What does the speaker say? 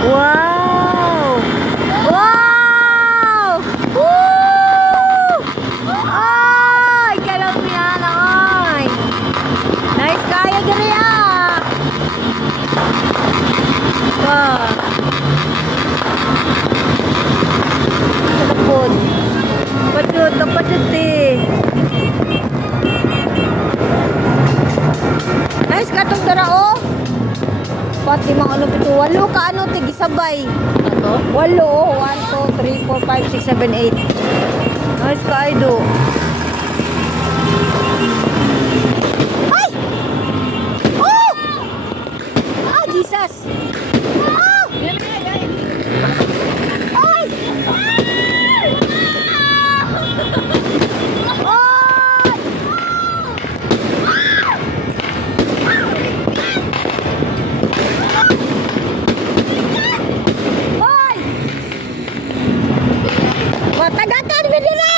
Wow! Wow! Woo! Ay, kalaw yan ay. Nice kaya gani ah. Wow. Kapot. Kapot eh. Nice ka itong dara oh. Pati mga ano pito. 8 ka ano tigisabay. Ano? 8 oh. 1, 2, 3, 4, 5, 6, 7, 8. Nice ka Aido. Ay! Oh! Ah, Jesus! Ah! Ay! Matagakan mo nila!